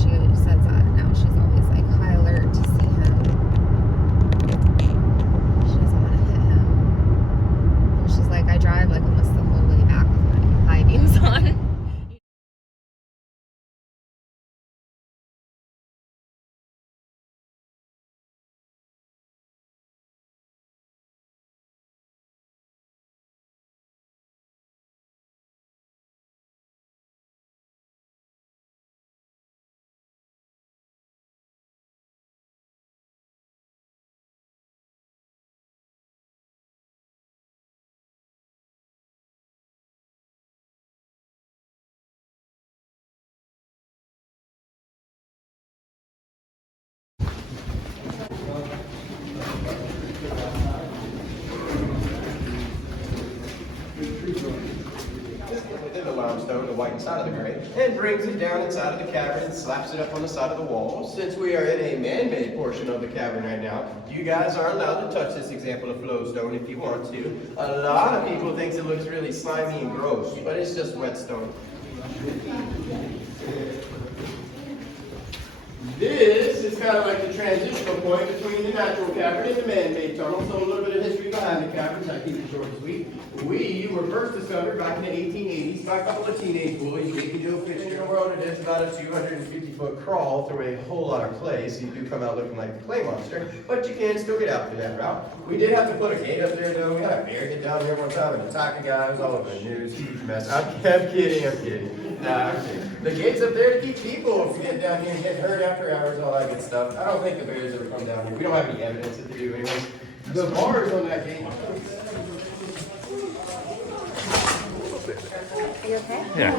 she says that now. She's always like high alert to see him. She doesn't want to hit him. And she's like, I drive like almost the whole way back with my high beams on. Within the limestone to whiten side of the granite, and brings it down inside of the cavern and slaps it up on the side of the wall. Since we are in a man-made portion of the cavern right now, you guys are allowed to touch this example of flowstone if you want to. A lot of people think it looks really slimy and gross, but it's just whetstone. This is kind of like the transitional point between the natural cavern and the man-made tunnel. So a little bit of history behind the caverns. I keep it short and sweet. We were first discovered back in the 1880s by a couple of teenage boys. You can do a fishing in the world. It is about a 250-foot crawl through a whole lot of clay. So you do come out looking like the clay monster, but you can still get out through that route. We did have to put a gate up there though. We had a bear get down there one time and attack a guy. It was all over the news. Huge mess. I'm kidding. Nah, I'm kidding. The gate's up there to keep people from getting down here and getting hurt after hours, all that good stuff. I don't think the bears ever come down here. We don't have any evidence that they do anyway. The bars on that gate. Are you okay? Yeah.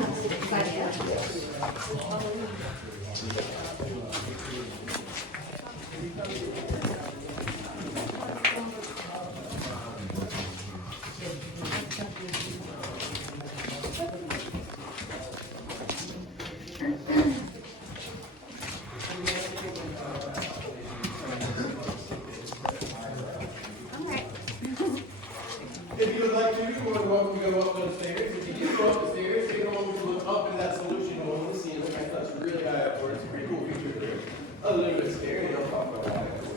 If you would like to, you're more than welcome to go up those stairs. If you do go up the stairs, you can always look up into that solution hole in the ceiling. That's really high upwards. It's a pretty cool feature there. A little bit scary, and I'll talk about that afterwards.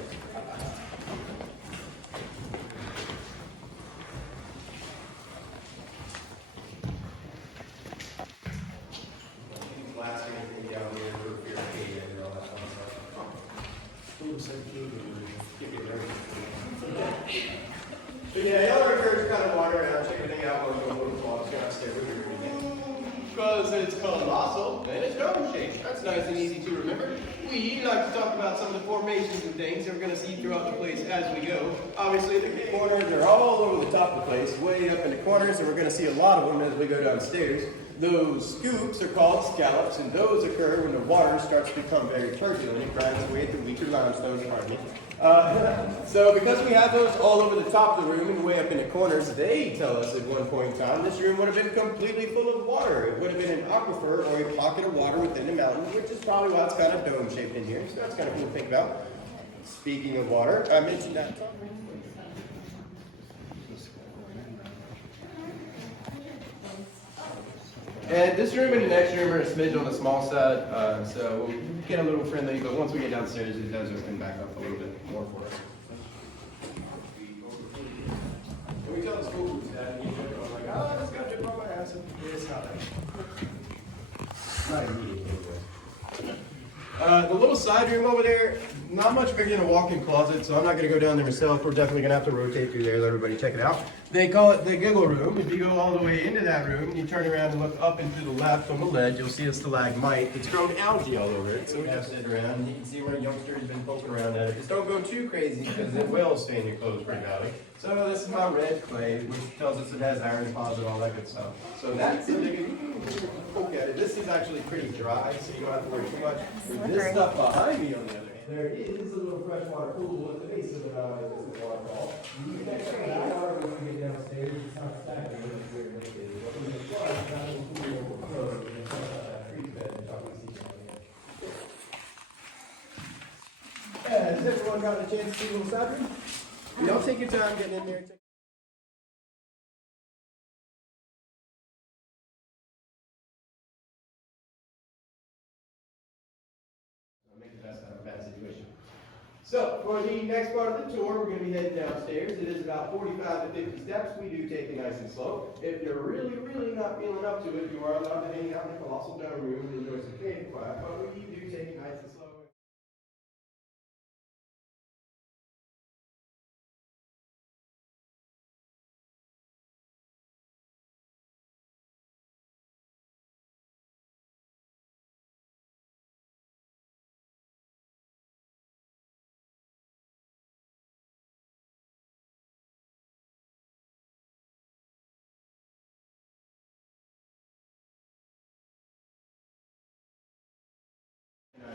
Blasting anything down here for fear of cave in and all that fun stuff. Ooh, so cute. So yeah, y'all are encouraged to kind of wander around, check everything out, while you go to the vlogs, kind of stay with your because it's colossal and it's dome shaped. That's nice and easy to remember. We like to talk about some of the formations and things that we're going to see throughout the place as we go. Obviously, the corners are all over the top of the place, way up in the corners, and we're going to see a lot of them as we go downstairs. Those scoops are called scallops, and those occur when the water starts to become very turbulent. It grinds away at the weaker limestone, pardon me. So because we have those all over the top of the room and way up in the corners, they tell us at one point in time this room would have been completely full of water. It would have been an aquifer or a pocket of water within the mountain, which is probably why it's kind of dome-shaped in here. So that's kind of cool to think about. Speaking of water, I mentioned that. And this room and the next room are a smidge on the small side, so we'll get a little friendly, but once we get downstairs, it does open back up a little bit more for us. And we tell the school groups that, and you know, I'm like, oh, that's got to drip on my ass. It's not like not immediately anyway. The little side room over there, not much bigger than a walk-in closet, so I'm not going to go down there myself. We're definitely going to have to rotate through there, let everybody check it out. They call it the giggle room. If you go all the way into that room and you turn around and look up and to the left on the ledge, you'll see a stalagmite. It's grown algae all over it, so we have to sit around and you can see where a youngster has been poking around at it. Just don't go too crazy because it will stain your clothes pretty badly. So this is my red clay, which tells us it has iron deposit and all that good stuff. So that's the big poke at it. This is actually pretty dry, so you don't have to worry too much. This stuff behind me, on the other hand, there is a little freshwater pool at the base of the waterfall. You can check it out when we get downstairs. It's not stagnant. It's very limited. But when you flush, that little pool overflows and it's not that creek bed and probably see down there. Has everyone gotten a chance to see the little side room? Y'all take your time getting in there. So for the next part of the tour, we're going to be heading downstairs. It is about 45 to 50 steps. We do take it nice and slow. If you're really not feeling up to it, you are allowed to hang out in the colossal dome room and enjoy some cave quiet, but we do take it nice and slow.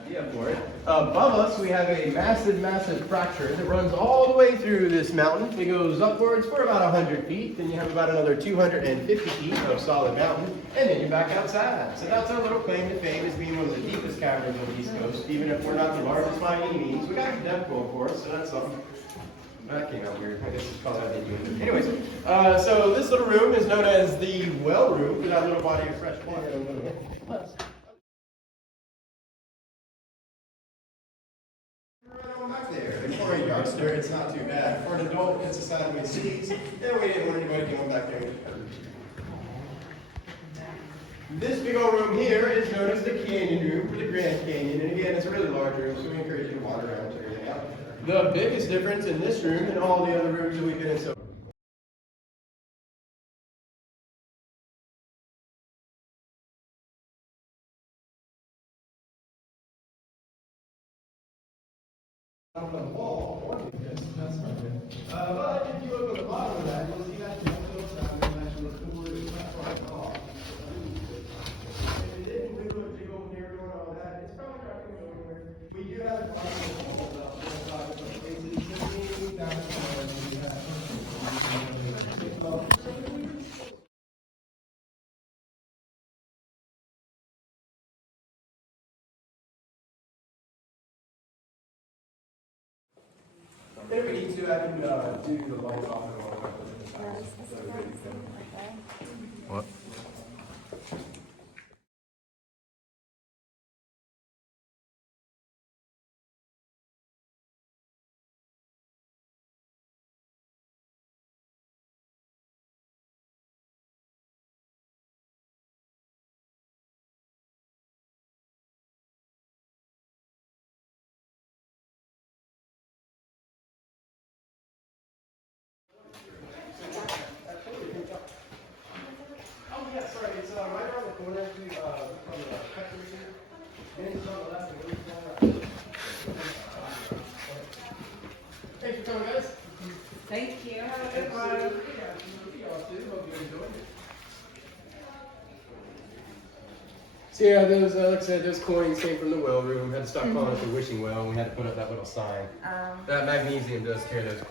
Idea for it. Above us, we have a massive fracture that runs all the way through this mountain. It goes upwards for about 100 feet. Then you have about another 250 feet of solid mountain, and then you're back outside. So that's our little claim to fame as being one of the deepest caverns on the East Coast. Even if we're not the largest by any means, we got the depth going for us, so that's something. That came out weird. I guess it's probably not doing it. Anyways, so this little room is known as the well room for that little body of fresh water. Back there, for a youngster, it's not too bad. For an adult, it's a sign we see, and we didn't want anybody going back there. This big old room here is known as the Canyon Room for the Grand Canyon, and again, it's a really large room, so we encourage you to wander around and check everything out. The biggest difference in this room and all the other rooms that we've been in so on the wall, that's not good. But if you look on the bottom of that, you'll see that actually looks completely flat off. If it didn't, we would go over there doing all that. It's probably not going to go anywhere. We do have a bottom of the wall about 4 or 5 places. If we need to, I can do the lights off and all that. What? Oh yeah, sorry, it's right around the corner from the peppers here. And it's on the left and it's on the right. Thanks for coming, guys. Thank you. Have a good one. Y'all too. Hope you enjoyed it. So yeah, those like I said, those coins came from the well room. Had to stop calling it the wishing well, and we had to put up that little sign. That magnesium does tear those coins.